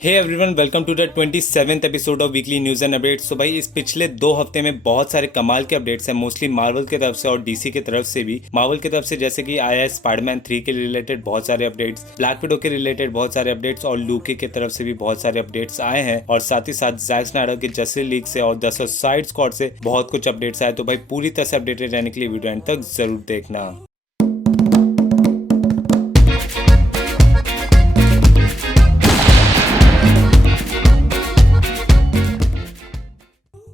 Hey everyone, welcome to the 27th episode of weekly news and updates. तो भाई इस पिछले 2 हफ्ते में बहुत सारे कमाल के अपडेट्स हैं, मोस्टली मार्वल की तरफ से और डीसी की तरफ से भी। मार्वल की तरफ से जैसे कि आया है स्पाइडरमैन 3 के रिलेटेड बहुत सारे अपडेट्स, ब्लैक विडो के रिलेटेड बहुत सारे अपडेट्स और लूकी की तरफ से भी बहुत सारे अपडेट्स आए हैं। और साथ ही साथ जैक स्नाइडर की जस्टिस लीग से और द सुसाइड स्क्वाड से बहुत कुछ अपडेट्स आए। तो भाई पूरी तरह से अपडेटेड रहने के लिए वीडियो एंड तक जरूर देखना।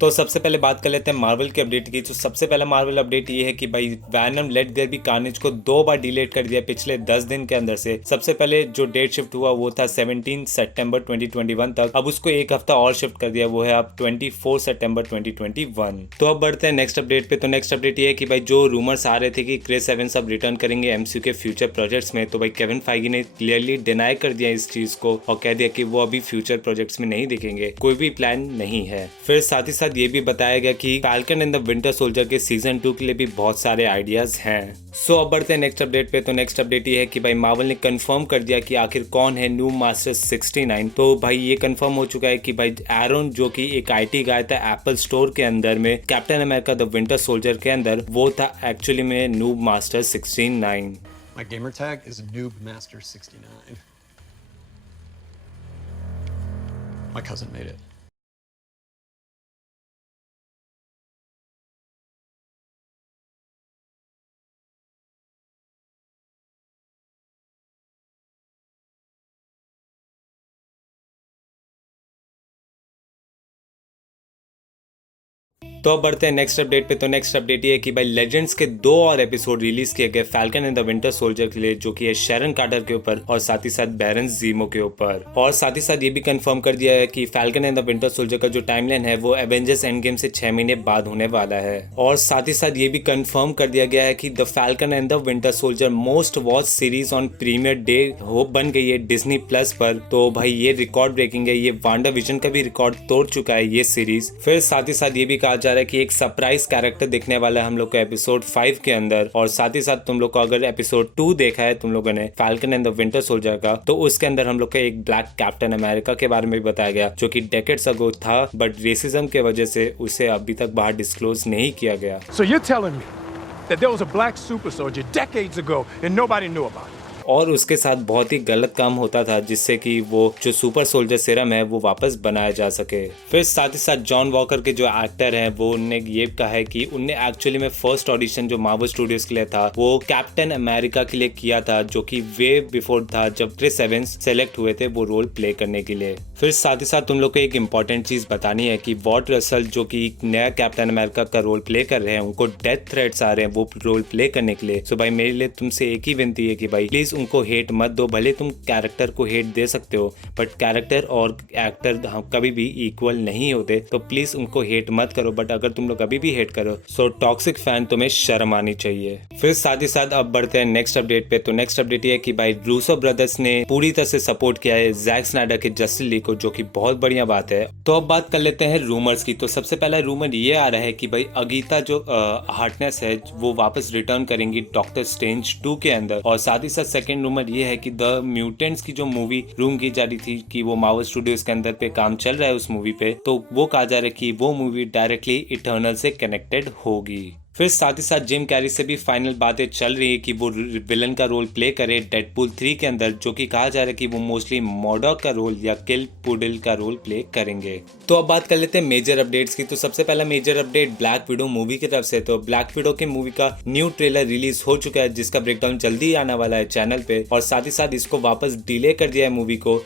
तो सबसे पहले बात कर लेते हैं मार्वल के अपडेट की। तो सबसे पहला मार्वल अपडेट ये है कि भाई Venom Let There Be Carnage को 2 बार डिलेट कर दिया पिछले 10 दिन के अंदर से। सबसे पहले जो डेट शिफ्ट हुआ वो था 17 सितंबर 2021 तक, अब उसको एक हफ्ता और शिफ्ट कर दिया, वो है अब 24 सितंबर 2021। तो अब बढ़ते हैं नेक्स्ट अपडेट पे। तो नेक्स्ट अपडेट ये है कि भाई जो रूमर्स आ रहे थे कि क्रिस एवंस अब रिटर्न करेंगे एमसीयू के फ्यूचर प्रोजेक्ट्स में, तो भाई केविन फाइगी ने क्लियरली डिनाई कर दिया इस चीज को और कह दिया कि वो अभी फ्यूचर प्रोजेक्ट्स में नहीं दिखेंगे, कोई भी प्लान नहीं है। फिर साथ ही साथ ये भी बताया गया कि falcon and the Winter soldier के सीजन 2 के लिए भी बहुत सारे आइडियाज हैं। सो अब बढ़ते हैं नेक्स्ट अपडेट पे। तो नेक्स्ट अपडेट ये है कि भाई मार्वल ने कंफर्म कर दिया कि आखिर कौन है न्यू मास्टर 69। तो भाई ये कंफर्म हो चुका है कि भाई एरोन, जो कि एक आईटी गाय था एप्पल स्टोर के अंदर में captain America the Winter soldier के अंदर, वो था एक्चुअली में new master 69। My gamer tag is NoobMaster69. My cousin made it. तो अब बढ़ते हैं नेक्स्ट अपडेट पे। तो नेक्स्ट अपडेट ये है कि भाई लेजेंड्स के 2 और एपिसोड रिलीज किए गए falcon and the Winter soldier के लिए, जो कि है शेरन कार्टर के ऊपर और साथ ही साथ बैरन ज़ीमो के ऊपर। और साथ ही साथ ये भी कंफर्म कर दिया है कि falcon and the Winter soldier का जो टाइमलाइन है वो एवेंजर्स एंड गेम से 6 महीने बाद होने वाला है। और साथ ही साथ ये भी कंफर्म कर दिया गया है कि the Falcon and the Winter Soldier most watch series on premiere day हो बन गई है डिज्नी प्लस पर। तो भाई ये रिकॉर्ड ब्रेकिंग है, ये वांडा विजन का भी रिकॉर्ड तोड़ चुका है ये सीरीज। फिर साथ ही साथ ये भी कहा जा रहा है कि एक सरप्राइज कैरेक्टर दिखने वाला है हम लोग को एपिसोड 5 के अंदर। और साथ ही साथ तुम लोग को अगर एपिसोड 2 देखा है तुम लोगों ने falcon and the Winter soldier का, तो उसके अंदर हम लोग को एक ब्लैक कैप्टन अमेरिका के बारे में भी बताया गया, जो कि डेकेड्स अगो था, बट रेसिज्म के वजह से उसे अभी तक बाहर डिस्क्लोज नहीं किया गया। So you're telling me that there was a black super soldier decades ago and nobody knew about it? और उसके साथ बहुत ही गलत काम होता था जिससे कि वो जो सुपर सोल्जर सीरम है वो वापस बनाया जा सके। फिर साथ ही साथ जॉन वॉकर के जो एक्टर हैं वो उनने ये कहा है कि उनने एक्चुअली में फर्स्ट ऑडिशन जो मार्वल स्टूडियोज के लिए था वो कैप्टन अमेरिका के लिए किया था, जो कि वे बिफोर था जब क्रिस एवंस सेलेक्ट हुए थे वो रोल प्ले करने के लिए। फिर साथ ही साथ तुम लोग को एक इम्पॉर्टेंट चीज बतानी है कि वॉट रसल जो कि नया कैप्टन अमेरिका का रोल प्ले कर रहे हैं, उनको डेथ थ्रेट्स आ रहे हैं वो रोल प्ले करने के लिए। सो भाई मेरे लिए तुमसे एक ही विनती है कि भाई प्लीज उनको हेट मत दो। भले तुम कैरेक्टर को हेट दे सकते हो बट कैरेक्टर और एक्टर हम कभी भी इक्वल नहीं होते, तो प्लीज उनको हेट मत करो। बट अगर तुम लोग अभी भी हेट करो सो टॉक्सिक फैन तुम्हें शर्म आनी चाहिए। फिर साथ ही साथ अब बढ़ते हैं नेक्स्ट अपडेट पे। तो नेक्स्ट अपडेट ये है कि भाई रूसो ब्रदर्स ने पूरी तरह से सपोर्ट किया है जैक स्नाइडर के जस्टिस लीग को, जो कि बहुत बढ़िया बात है। तो अब बात कर लेते हैं रूमर्स की। तो सबसे पहला रूमर ये आ रहा है कि भाई अगीता जो हार्टनेस है वो वापस रिटर्न करेंगी डॉक्टर स्ट्रेंज 2 के अंदर। और साथ ही साथ सेकंड रूमर ये है कि द म्यूटेंट्स की जो मूवी रूम की जा रही थी कि वो मार्वल स्टूडियोज के अंदर पे काम चल रहा है उस मूवी पे, तो वो कहा जा रहा है कि वो मूवी डायरेक्टली इटर्नल से कनेक्टेड होगी। फिर साथ ही साथ जिम कैरी से भी फाइनल बातें चल रही है कि वो विलन का रोल प्ले करे डेडपूल 3 के अंदर, जो कि कहा जा रहा है कि वो मोस्टली मॉडॉक का रोल या किल पुडल का रोल प्ले करेंगे। तो अब बात कर लेते हैं मेजर अपडेट्स की। तो सबसे पहला major update Black Widow movie की तरफ से। तो ब्लैक विडो के मूवी का न्यू ट्रेलर रिलीज हो चुका है, जिसका ब्रेकडाउन जल्दी आने वाला है चैनल पे। और साथ ही साथ इसको वापस डिले कर दिया है मूवी को,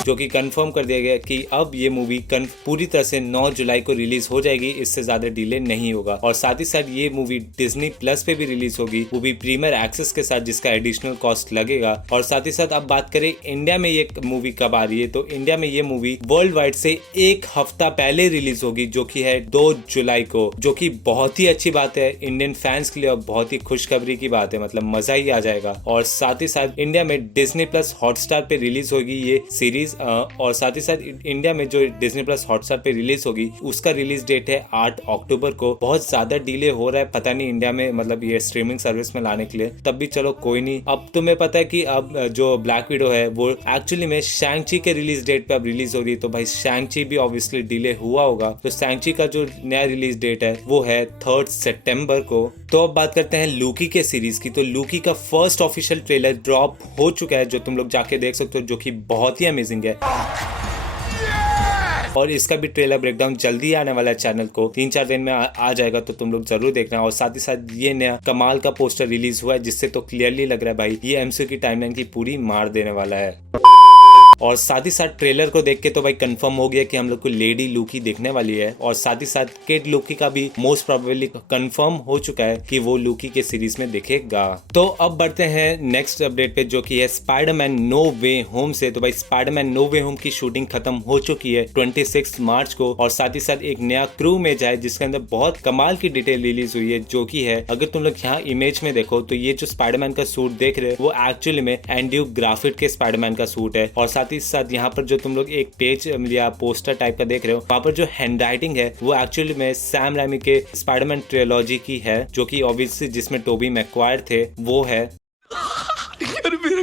जो कि कंफर्म कर दिया गया कि अब ये मूवी पूरी तरह से 9 जुलाई को रिलीज हो जाएगी, इससे ज्यादा डिले नहीं होगा। और साथ ही साथ ये मूवी डिज्नी प्लस पे भी रिलीज होगी, वो भी प्रीमियर एक्सेस के साथ, जिसका एडिशनल कॉस्ट लगेगा। और साथ ही साथ अब बात करें इंडिया में ये मूवी कब आ रही है, तो इंडिया में ये मूवी वर्ल्ड वाइड से 1 हफ्ता पहले रिलीज होगी, जो कि है 2 जुलाई को, जो कि बहुत ही अच्छी बात है इंडियन फैंस के लिए और बहुत ही खुशखबरी की बात है, मतलब मजा ही आ जाएगा। और साथ ही साथ इंडिया में डिज्नी प्लस हॉटस्टार पे रिलीज होगी ये सीरीज और साथ ही साथ इंडिया में जो डिज्नी प्लस हॉटस्टार पे रिलीज होगी उसका रिलीज डेट है 8 अक्टूबर को। बहुत ज्यादा डिले हो रहा है, पता नहीं इंडिया में मतलब ये स्ट्रीमिंग सर्विस में लाने के लिए, तब भी चलो कोई नहीं। अब तुम्हें पता है कि अब जो ब्लैक विडो है वो एक्चुअली में शैंग-ची के रिलीज डेट पे अब रिलीज हो रही है, तो भाई शैंग-ची भी ऑब्वियसली डिले हुआ होगा। तो शैंग-ची का जो नया रिलीज डेट है वो है 3 सितंबर को। तो अब बात करते हैं लूकी के सीरीज की। तो लूकी का फर्स्ट ऑफिशियल ट्रेलर ड्रॉप हो चुका है जो तुम लोग जाके देख सकते हो, जो कि बहुत ही अमेजिंग है। और इसका भी ट्रेलर ब्रेकडाउन जल्दी आने वाला है चैनल को, 3-4 दिन में आ जाएगा, तो तुम लोग जरूर देखना। और साथ ही साथ ये नया कमाल का पोस्टर रिलीज हुआ है जिससे तो क्लियरली लग रहा है भाई ये एमसीयू की टाइमलाइन की पूरी मार देने वाला है। और साथ ही साथ ट्रेलर को देख के तो भाई कंफर्म हो गया कि हम लोग को लेडी लूकी देखने वाली है। और साथ ही साथ किड लूकी का भी मोस्ट प्रोबेबली कंफर्म हो चुका है कि वो लूकी के सीरीज में दिखेगा। तो अब बढ़ते हैं नेक्स्ट अपडेट पे जो कि है स्पाइडरमैन नो वे होम से। तो भाई स्पाइडरमैन नो वे होम की शूटिंग खत्म हो चुकी है 26 मार्च को। और साथ ही साथ एक नया क्रू इमेज है जिसके अंदर बहुत कमाल की डिटेल रिलीज हुई है, जो कि है अगर तुम लोग यहाँ इमेज में देखो तो ये जो स्पाइडरमैन का सूट देख रहे हो वो एक्चुअली में एंड्रयू ग्राफिट के स्पाइडरमैन का सूट है। और साथ ही साथ यहाँ पर जो तुम लोग एक पेज या पोस्टर टाइप का देख रहे हो वहाँ पर जो हैंड राइटिंग है वो एक्चुअली में सैम रैमी के स्पाइडरमैन ट्रिलॉजी की है, जो कि ऑब्वियसली जिसमें टोबी मैक्वायर थे वो है। अरे मेरे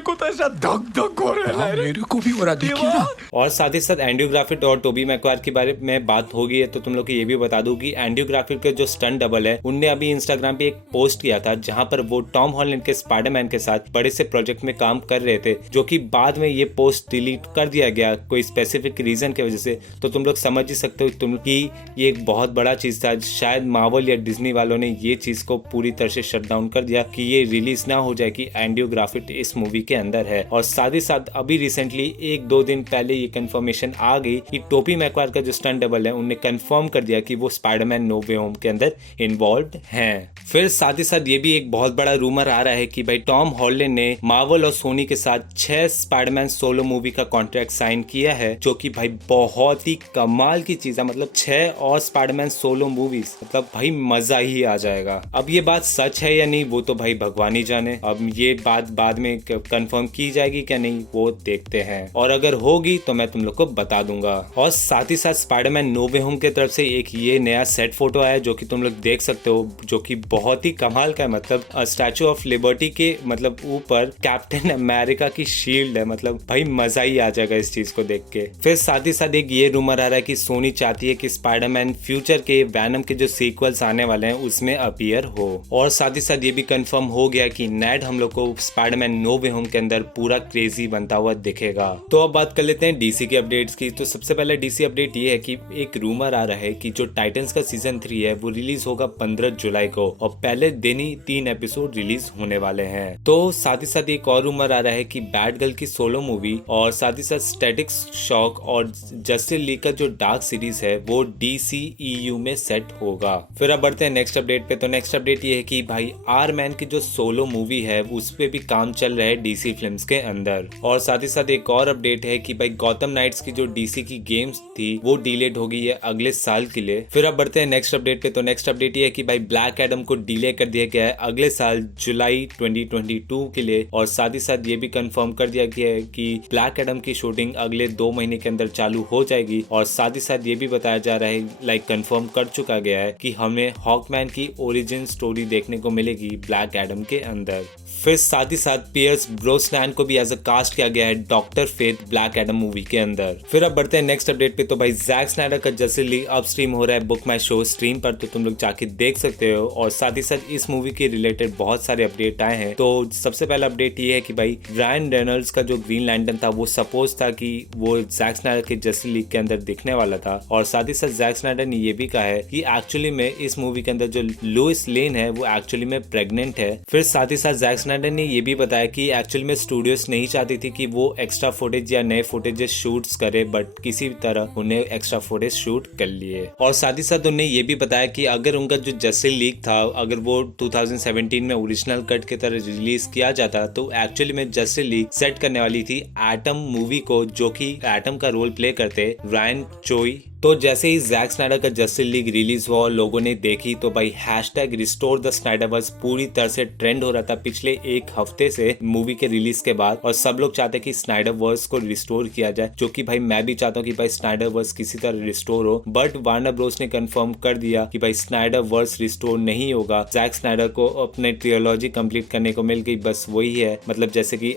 को तो ऐसा धक धक हो रहा है। मेरे को भी हो रहा, देखिए ना। और साथ ही साथ एंड्रयू ग्राफिट और टोबी मैक्वायर के बारे में बात हो गई है, तो तुम लोग को ये भी बता दूं कि एंड्रयू ग्राफिट के जो स्टंट डबल है उनने अभी इंस्टाग्राम पे एक पोस्ट किया था जहां पर वो टॉम हॉलैंड के स्पाइडरमैन के साथ बड़े से प्रोजेक्ट में काम कर रहे थे, जो कि बाद में ये पोस्ट डिलीट कर दिया गया कोई स्पेसिफिक रीजन की वजह से। तो तुम लोग समझ ही सकते हो तुम कि ये एक बहुत बड़ा चीज था। शायद मार्वल या डिज्नी वालों ने ये चीज को पूरी तरह से शट डाउन कर दिया कि ये रिलीज ना हो जाए कि एंड्रयू ग्राफिट इस मूवी के अंदर है। और साथ ही साथ अभी रिसेंटली 1-2 दिन पहले ये कंफर्मेशन आ गई कि टोबी मैक्वायर का जो स्टंट डबल है उन्हें कंफर्म कर दिया कि वो स्पाइडरमैन नो वे होम के अंदर इन्वॉल्व्ड हैं। फिर साथ ही साथ ये भी एक बहुत बड़ा रूमर आ रहा है कि भाई टॉम हॉलैंड ने मार्वल और सोनी के साथ 6 स्पाइडरमैन सोलो मूवी का कॉन्ट्रैक्ट साइन किया है, जो कि भाई बहुत ही कमाल की चीज है। मतलब 6 और स्पाइडरमैन सोलो मूवीज, मतलब भाई मजा ही आ जाएगा। अब ये बात सच है या नहीं वो तो भाई भगवान ही जाने। अब ये बात बाद में कंफर्म की जाएगी क्या नहीं वो देखते हैं, और अगर होगी तो मैं तुम लोग को बता दूंगा। और साथ ही साथ स्पाइडरमैन नो वे होम की तरफ से एक ये नया सेट फोटो आया जो कि तुम लोग देख सकते हो, जो कि बहुत ही कमाल का है। मतलब स्टैचू ऑफ लिबर्टी के मतलब ऊपर कैप्टन अमेरिका की शील्ड है। मतलब भाई मजा ही आ जाएगा इस चीज को देख के। फिर साथ ही साथ एक ये रूमर आ रहा है कि सोनी चाहती है कि स्पाइडरमैन फ्यूचर के वैनम के जो सीक्वल्स आने वाले हैं उसमें अपीयर हो। और साथ ही साथ ये भी कंफर्म हो गया कि नेड हम लोग को स्पाइडरमैन नो वे होम के अंदर पूरा क्रेजी बनता हुआ दिखेगा। तो अब बात कर लेते हैं डीसी के अपडेट्स की। तो सबसे पहले डीसी अपडेट ये है कि एक रूमर आ रहा है कि जो टाइटन्स का सीजन 3 है वो रिलीज होगा 15 जुलाई को, और पहले दिन ही 3 एपिसोड रिलीज होने वाले हैं। तो साथ ही साथ एक और रूमर आ रहा है कि बैट गर्ल की सोलो मूवी और साथ ही साथ स्टैटिक शॉक और जस्टिस लीग का जो डार्क सीरीज है वो DCEU में सेट होगा। फिर अब बढ़ते हैं नेक्स्ट अपडेट पे। तो नेक्स्ट अपडेट ये है कि भाई आर मैन की जो सोलो मूवी है उस पे भी काम चल रहा है डीसी फिल्म्स के अंदर। और साथ ही साथ एक और अपडेट है कि भाई गॉथम नाइट्स की जो डीसी की गेम्स थी वो डिलेड हो गई है अगले साल के लिए। फिर अब बढ़ते हैं नेक्स्ट अपडेट पे। तो नेक्स्ट अपडेट ये है कि भाई ब्लैक एडम को डिले कर दिया गया है अगले साल जुलाई 2022 के लिए। और साथ ही साथ ये भी कंफर्म कर दिया गया है कि ब्लैक एडम की शूटिंग अगले 2 महीने के अंदर चालू हो जाएगी। और साथ ही साथ ये भी बताया जा रहा है, लाइक कंफर्म कर चुका गया है कि हमें हॉकमैन की ओरिजिन स्टोरी देखने को मिलेगी ब्लैक एडम के अंदर। फिर साथ ही साथ पियर्स ब्रोसनैन को भी एज अ कास्ट किया गया है doctor faith black Adam movie के अंदर। फिर अब बढ़ते हैं नेक्स्ट अपडेट पे। तो भाई जैक स्नाइडर का जस्टिस लीग अब स्ट्रीम हो रहा है बुक माई शो स्ट्रीम पर, तो तुम लोग जाके देख सकते हो। और साथ ही साथ इस मूवी के रिलेटेड बहुत सारे अपडेट आए हैं। तो सबसे पहला अपडेट ये है कि भाई रायन रेनॉल्ड्स का जो ग्रीन लैंटर्न था वो सपोज था कि वो जैक स्नाइडर के जस्टिस लीग के अंदर दिखने वाला था। और साथ ही साथ जैक स्नाइडर ने ये भी कहा है कि एक्चुअली में इस मूवी के अंदर जो लुइस लेन है वो एक्चुअली में प्रेग्नेंट है। फिर साथ ही साथ जैक स्नाइडर ने ये भी बताया कि एक्चुअली में स्टूडियोज नहीं चाहती थी कि वो एक्स्ट्रा फुटेज या नए फुटेजेस शूट्स करे, बट किसी तरह उन्हें एक्स्ट्रा फुटेज शूट कर लिए। और साथ ही साथ उन्हें ये भी बताया कि अगर उनका जो जस्टिस लीग था अगर वो 2017 में ओरिजिनल कट की तरह रिलीज किया जाता तो एक्चुअली में जस्टिस लीग सेट करने वाली थी एटम मूवी को, जो कि एटम का रोल प्ले करते रायन चोई तो जैसे ही जैक स्नाइडर का जस्टिस लीग रिलीज हुआ और लोगों ने देखी तो भाई हैशटैग रिस्टोर द स्नाइडरवर्स पूरी तरह से ट्रेंड हो रहा था पिछले एक हफ्ते से मूवी के रिलीज के बाद, और सब लोग चाहते कि स्नाइडरवर्स को रिस्टोर किया जाए, जो कि भाई मैं भी चाहता हूँ कि भाई स्नाइडरवर्स किसी तरह रिस्टोर हो। बट वार्नर ब्रोस ने कंफर्म कर दिया कि भाई स्नाइडरवर्स रिस्टोर नहीं होगा। जैक स्नाइडर को अपने ट्रियोलॉजी कंप्लीट करने को मिल गई, बस वही है, मतलब जैसे कि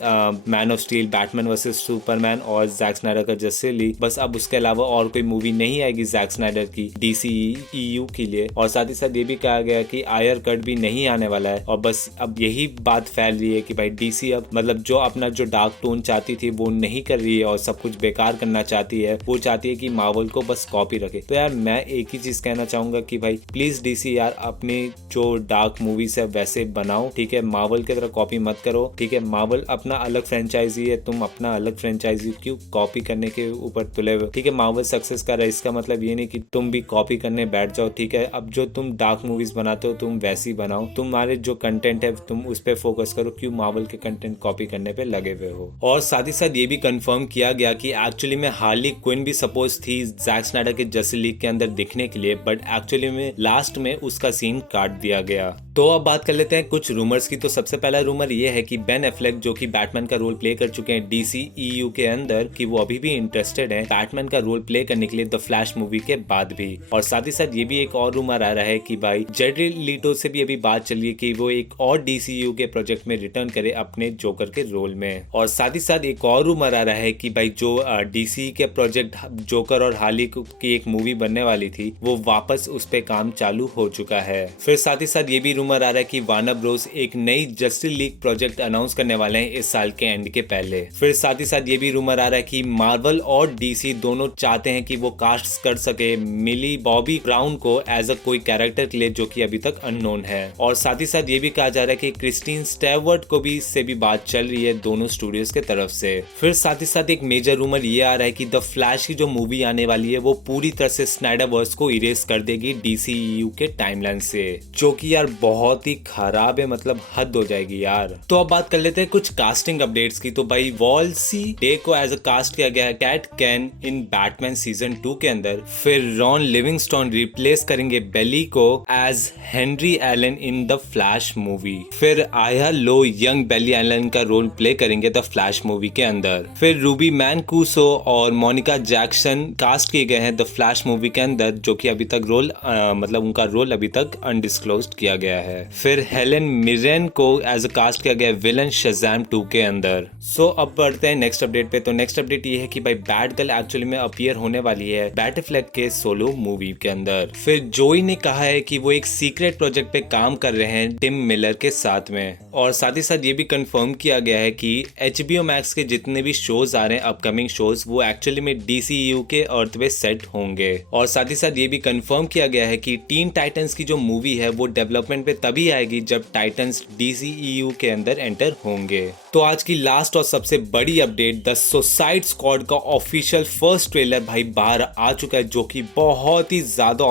man of steel, Batman versus Superman और जैक स्नाइडर का जस्टिस लीग, बस अब उसके अलावा और कोई मूवी नहीं आएगी जैक स्नाइडर की DCEU के लिए। और साथ ही साथ ये भी कहा गया कि आयर कट भी नहीं आने वाला है। और बस अब यही बात फैल रही है कि भाई DC अब मतलब जो अपना जो डार्क टोन चाहती थी वो नहीं कर रही है और सब कुछ बेकार करना चाहती है। वो चाहती है कि मार्वल को बस कॉपी रखे। तो यार मैं एक ही चीज कहना चाहूंगा कि भाई प्लीज DC यार अपनी जो डार्क मूवीज है वैसे बनाओ, ठीक है, मार्वल की तरह कॉपी मत करो, ठीक है। मार्वल अपना अलग फ्रेंचाइजी है, तुम अपना अलग फ्रेंचाइजी क्यों कॉपी करने के ऊपर तुले हुए, ठीक है। मार्वल सक्सेस कर रहा है, इसका मतलब ये नहीं कि तुम भी कॉपी करने बैठ जाओ, ठीक है। अब जो तुम डार्क मूवीज बनाते हो तुम वैसी बनाओ, तुम्हारे जो कंटेंट है तुम उस पे फोकस करो, क्यों मार्वल के कंटेंट कॉपी करने पे लगे हुए हो। और साथ ही साथ ये भी कंफर्म किया गया कि एक्चुअली में हार्ली क्विन भी सपोज थी जैक स्नाइडर के जस्टिस लीग के अंदर दिखने के लिए, बट एक्चुअली में लास्ट में उसका सीन काट दिया गया। तो अब बात कर लेते हैं कुछ रूमर्स की। तो सबसे पहला रूमर ये है कि बेन एफ्लेक जो कि बैटमैन का रोल प्ले कर चुके हैं DCEU के अंदर, कि वो अभी भी इंटरेस्टेड है बैटमैन का रोल प्ले करने के लिए द फ्लैश मूवी के बाद भी। और साथ ही साथ ये भी एक और रूमर आ रहा है कि भाई जेरेड लीटो से भी अभी बात चल रही है कि वो एक और DCEU के प्रोजेक्ट में रिटर्न करे अपने जोकर के रोल में। और साथ ही साथ एक और रूमर आ रहा है कि भाई जो DC के प्रोजेक्ट जोकर और हार्ली की एक मूवी बनने वाली थी वो वापस उस पे काम चालू हो चुका है। फिर साथ ही साथ ये भी रूमर आ रहा है कि वार्नर ब्रोस एक नई जस्टिस लीग प्रोजेक्ट अनाउंस करने वाले हैं इस साल के एंड के पहले। फिर साथ ही साथ ये भी रूमर आ रहा है कि मार्वल और DC दोनों चाहते हैं कि वो कास्ट कर सके मिली बॉबी ब्राउन को एज अ कोई कैरेक्टर के लिए, जो कि अभी तक अननोन है। और साथ ही साथ ये भी कहा जा रहा है कि क्रिस्टीन स्टेवर्ट को भी इससे भी बात चल रही है दोनों स्टूडियोज के तरफ से। फिर साथ ही साथ एक मेजर रूमर ये आ रहा है कि द फ्लैश की जो मूवी आने वाली है वो पूरी तरह से स्नाइडरवर्स को इरेज कर देगी DCEU के टाइमलाइन से, जो कि यार बहुत ही खराब है, मतलब हद हो जाएगी यार। तो अब बात कर लेते हैं कुछ कास्टिंग अपडेट्स की। तो भाई वॉल्सी डे को एज अ कास्ट किया गया है Kate Kane in Batman season 2 के अंदर। फिर रॉन लिविंगस्टोन रिप्लेस करेंगे बेली को as Henry Allen in the Flash movie. फिर आया लो यंग बेली एलन का रोल प्ले करेंगे द फ्लैश मूवी के अंदर। फिर रूबी मैनकूसो और मोनिका जैक्सन कास्ट किए गए हैं द फ्लैश मूवी के अंदर, जो कि अभी तक रोल मतलब उनका रोल अभी तक अनडिस्क्लोज्ड किया गया है। फिर हेलेन मिरेन को एज अ कास्ट किया गया विलन शज़ैम 2 के अंदर। सो अब बढ़ते हैं नेक्स्ट अपडेट पे। तो नेक्स्ट अपडेट ये है कि भाई बैट गर्ल एक्चुअली में अपीयर होने वाली है बैट फ्लैग के सोलो मूवी के अंदर। फिर जोई ने कहा है कि वो एक सीक्रेट प्रोजेक्ट पे काम कर रहे हैं टिम मिलर के साथ में। और साथ ही साथ ये भी कंफर्म किया गया है कि HBO Max के जितने भी शोज आ रहे हैं अपकमिंग शोज वो एक्चुअली में DCEU के अर्थ पे सेट होंगे। और साथ ही साथ ये भी कंफर्म किया गया है कि टीन टाइटंस की जो मूवी है वो डेवलपमेंट पे तभी आएगी जब टाइटंस DCEU के अंदर एंटर होंगे। तो आज की लास्ट और सबसे बड़ी अपडेट, द सुसाइड स्क्वाड का ऑफिशियल फर्स्ट ट्रेलर भाई बाहर आ चुका है, जो कि बहुत ही ज्यादा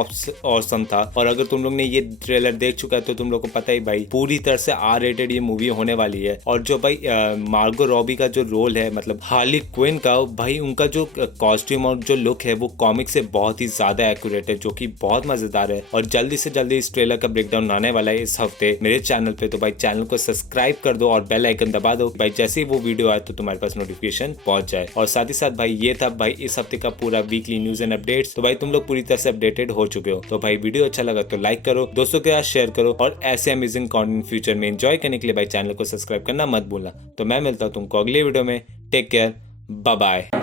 ऑसम था। और अगर तुम लोग ने ये ट्रेलर देख चुका है तो तुम लोग को पता ही भाई पूरी तरह से R-rated ये मूवी होने वाली है। और जो भाई मार्गो रॉबी का जो रोल है मतलब हार्ली क्विन का, भाई उनका जो कॉस्ट्यूम और जो लुक है वो कॉमिक से बहुत ही ज्यादा एक्यूरेट है, जो कि बहुत मजेदार है। और जल्दी से जल्दी इस ट्रेलर का ब्रेकडाउन आने वाला है इस हफ्ते मेरे चैनल पे। तो भाई चैनल को सब्सक्राइब कर दो और बेल आइकन दबा दो भाई, जैसे ही वो वीडियो आए तो तुम्हारे पास नोटिफिकेशन पहुंच जाए। और साथ ही साथ भाई ये था भाई इस हफ्ते का पूरा वीकली न्यूज एंड अपडेट्स। तो भाई तुम लोग पूरी तरह से अपडेटेड हो चुके हो। तो भाई वीडियो अच्छा लगा तो लाइक करो, दोस्तों के साथ शेयर करो, और ऐसे अमेजिंग कंटेंट फ्यूचर में एंजॉय करने के लिए भाई चैनल को सब्सक्राइब करना मत भूलना। तो मैं मिलता हूँ तुमको अगले वीडियो में। Take care, bye bye.